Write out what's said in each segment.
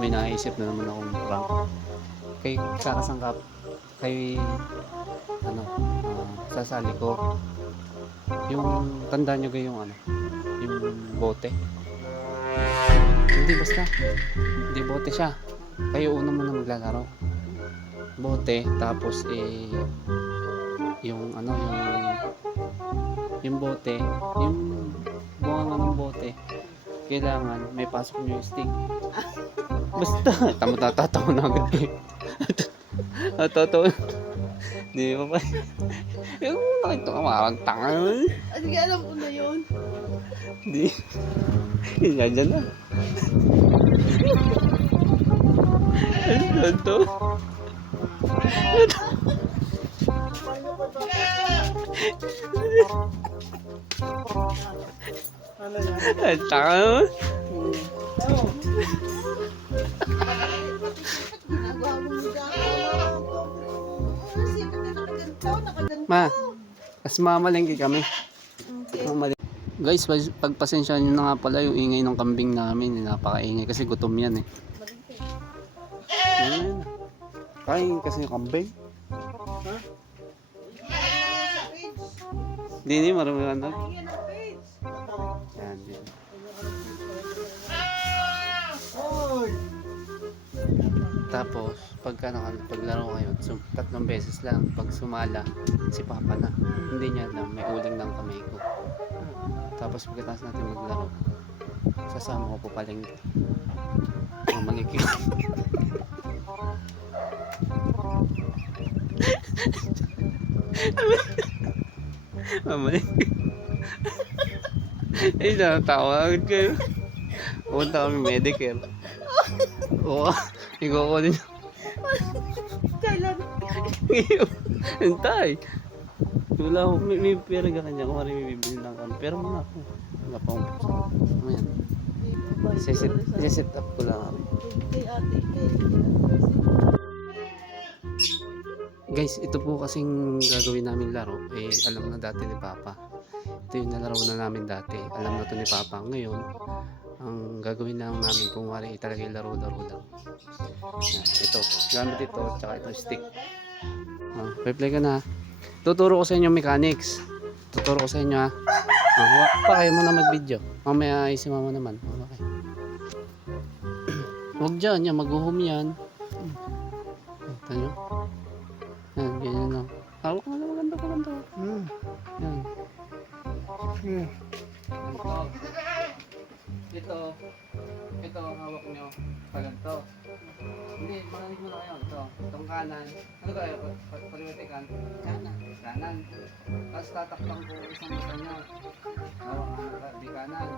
may naisip na naman akong prank. Kay kakasangkap, kay ano, sasali ko. Yung tanda nyo kayo yung ano, yung bote. Hindi basta, hindi bote siya. Kayo una muna maglalaro. Bote, tapos yung ano, yung bote, yung bunga ng bote, kailangan may pasok nyo yung stick. Basta, tatawa na agad kayo. Tatawa. Di ba pa? Yung nakita ka marang tanga naman. Hindi alam ko na yun. Di. Yan dyan na. Ano to? Ano yan? Ang tanga naman. Ginagawa mo Ma, mas mamalengke kami. Guys, pagpasensya nyo na nga pala yung ingay ng kambing namin. Napakaingay kasi gutom yan eh. Ayan. Kain kasi yung kambing. Ha? Hindi marami ka na. Yan, din. Tapos, paglaro kayo, tatlong beses lang. Pag sumala, si Papa na. Hindi niya alam, may uling ng kamay ko. Tapos pagkatapos natin maglaro, sasama ko po palengke. Mamalengke. Mamalengke. Ay, natawag kayo. Punta kami Medicare. Oo, ikaw ko din. Kailan? Hintay. Wala ako, may pera ka kanya. Kung may bibili lang kami. Pero muna ako. Wala pa akong puso. Ayan. Set up ko lang kami. Kay ate, kay Guys, ito po kasing gagawin namin laro. Alam na dati ni Papa. Ito yung nalaro na namin dati. Alam na to ni Papa. Ngayon, ang gagawin lang namin kung wari talaga yung laro-laro lang. Yan, ito. Gamit ito, tsaka itong stick. Play ka na. Tuturo ko sa inyo mechanics. Tuturo ko sa inyo ha. Pa kayo muna mag-video. Mamaya ay si Mama naman. Okay. Huwag dyan. Yan, mag-home yan. Ito nyo. Yan, ganyan lang. Hawak mo na maganda. Yan. Ito ang hawak nyo. Paganto. Hindi, maraming mo na kayo. Itong kanan. Ano kayo? Paliwatikan? Kanan. Tapos tatakpan ko isang mata nyo. Hawak di kanan.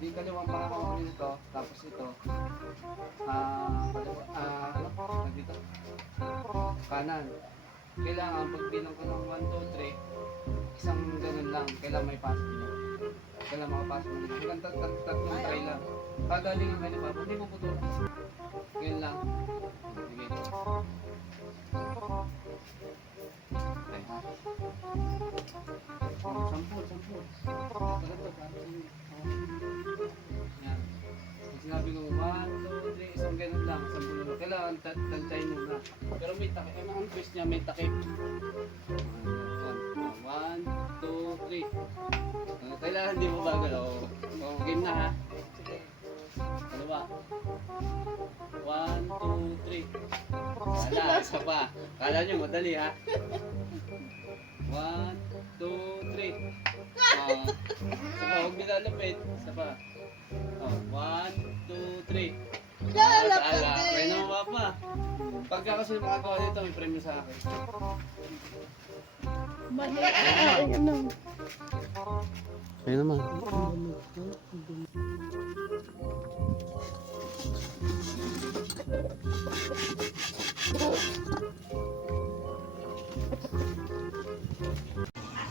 Di kaliwang pakakawak nito. Tapos ito. Dito. Kanan. Kailangan pag bilang ko ng 1, 2, 3, isang ganun lang. Kailangan may pasok nyo. Kailangan makapasok nyo. Hanggang tatlong try lang. Pagalingan kayo ni Papa, hindi mo putulong. Ganyan lang. Sige. Okay. Sampul. Yan. Pag sinabi ko, 1, 2, 3, isang ganun lang. Sampul lang. Kailangan tantay mo na. Pero may takip. Ang twist niya may takip. 1, 2, 3. Kailangan hindi mo bagal. Game na ha. Sige. Dalawa. 1, 2, 3. Wala, isa pa. Kala nyo madali ha. 1, 2, 3. Isa pa, huwag nilalapit. Isa pa. 1, 2, 3. Ala, kaya naman Papa. Pagka kasi makagawa dito, may premyo sa akin. Kaya naman.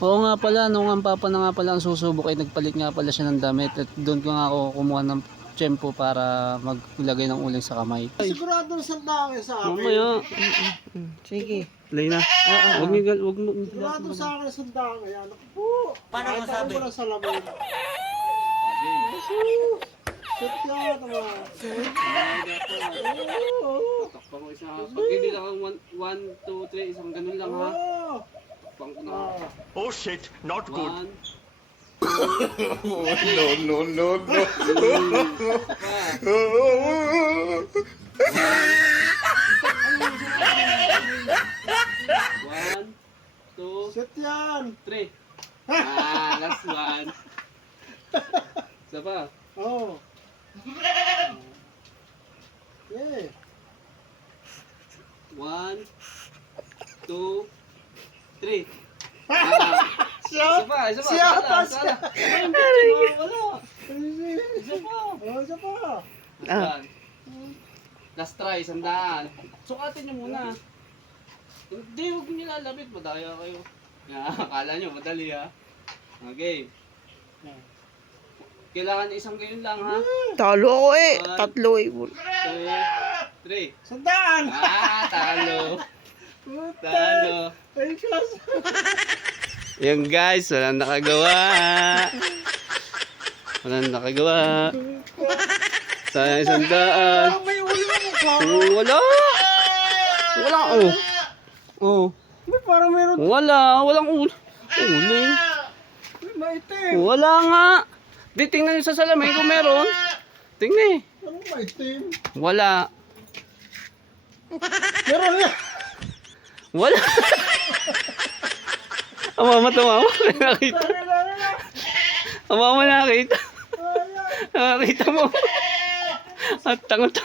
Oo nga pala, nung ang Papa na nga pala ang susubok ay nagpalit nga pala siya ng damit at doon ko nga ako kumuha ng tiyempo para maglagay ng uling sa kamay. Sigurado na sandaan sa akin. Mamaya. Sige. Play na. Huwag mo. Sigurado sa akin sandaan. Ayan. Po. Paano masabi? Paano sa lamin? Shoot yan. Shoot. Oo. Takpan ko isa. Pag hindi lang 1, 2, 3, isang ganun lang ha. Oo. Takpan ko na. Oh shit, not good. 1, No, no, no, no. One, two, Shit yan. 3. Last one. Isa pa. Oo. Okay. 1, 2, 3. Siya. Isa pa. Siya pa, Sala, siya. sala. Wala. Isa pa. Oh, isa pa. Last one. Last try, 100. Sukatin nyo muna. Hindi, huwag nyo lalapit. Madaya kayo. Akala nyo, madali ha. Okay. Kailangan isang gayon lang ha. Talo ako eh. One. Tatlo eh. 2, 3. Sandaan. Talo. Puta. Talo. Ay, kas. Yan guys, walang nakagawa. Walang nakagawa. Sayang 100. Parang may ulo mo ka. Wala. Wala oh. Oh. May parang meron. Walang ulo. Uling. May maitim. Wala nga. Di tingnan nyo sa salamin kung meron. Tingnan eh. Anong maitim? Wala. Meron yan. Wala. Ang mama tumawa. Nakita. Ang mama nakita. Nakita mo. At tangot.